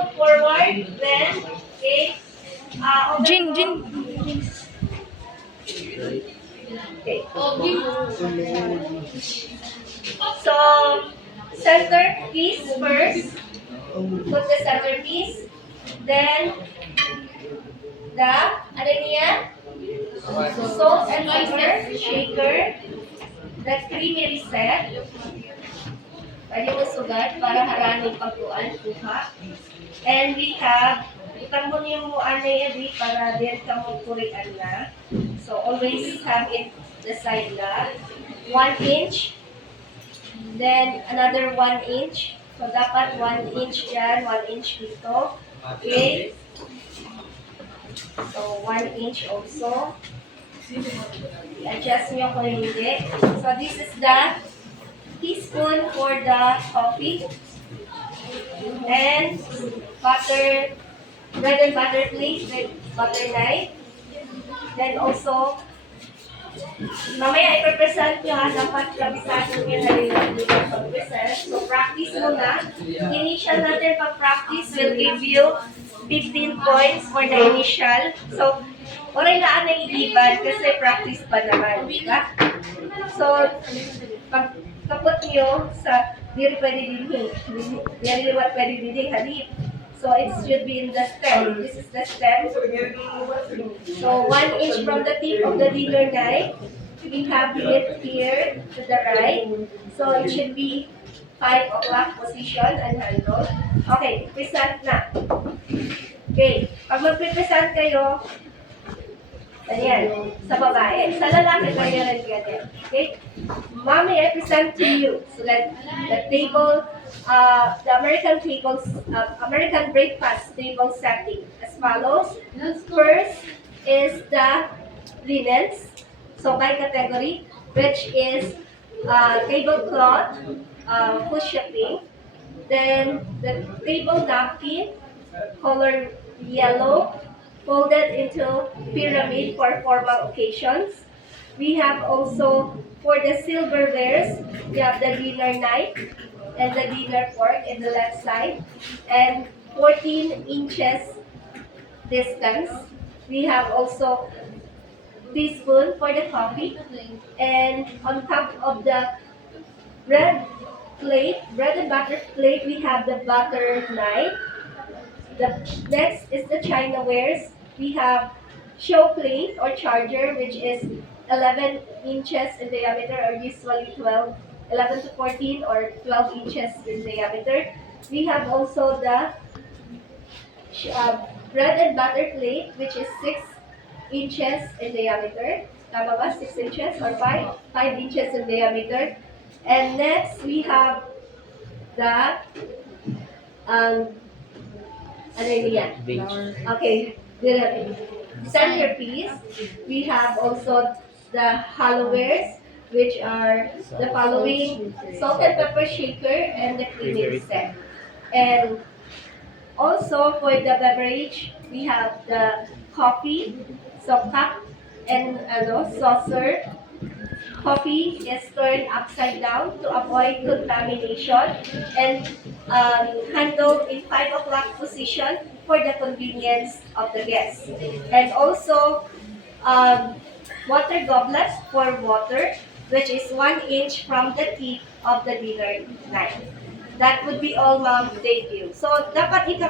move forward when, okay, Jin, Jin. okay. So, centerpiece first. Put the centerpiece. Then, the, ano niya? Salt and pepper, shaker. The creamy reset. Pwede mo sugat para haraning pagkuan, kuha. And we have, itang mo niyo mo ano yan, para din ka mo kurian na. So, always have it the side na. 1 inch. Then, another 1 inch. So, dapat 1 inch yan, 1 inch dito. Okay? So, 1 inch also. I-adjust nyo kung hindi. So, this is the teaspoon for the coffee. And butter, bread and butter plate with butter knife. Then also, mamaya i-present nyo ha, dapat kabisado nyo na yung pag-present. So, practice muna. Initial natin pag-practice will give you 15 points for the initial. So, oray na ang naiiban kasi practice pa naman. Diba? So, pag kapot nyo sa diri pwede dinhi, diri liwat pwede dinhi halip. So, it should be in the stem. This is the stem. So, 1 inch from the tip of the dealer knife. We have it here to the right. So, it should be 5 o'clock position and handle. Okay, present na. Okay, pag mag-present kayo, ayan, sa babae. Sa lalaki kayo rin ganyan. Okay? Mommy, I present to you. So that the table, the American breakfast table setting as follows. First is the linens. So by category, which is tablecloth, cushioning. Then the table napkin, color yellow, folded into pyramid for formal occasions. We have also, for the silverwares, we have the dinner knife and the dinner fork in the left side, and 14 inches distance. We have also teaspoon for the coffee, and on top of the bread and butter plate, we have the butter knife. The next is the Chinawares. We have show plate or charger, which is 11 inches in diameter, or usually 11 to 14 or 12 inches in diameter. We have also the bread and butter plate, which is 6 inches in diameter. Tama ba? 6 inches or 5 inches in diameter. And next, we have the ano yun yan? Okay, centerpiece. We have also the hollowwares, which are the following: salt and pepper shaker and the creamy set. And also for the beverage, we have the coffee, so cup and saucer. Coffee is turned upside down to avoid contamination, and handled in 5 o'clock position for the convenience of the guests. And also, water goblet for water, which is 1 inch from the tip of the dinner knife. That would be all, ma'am. Thank you. So, dapat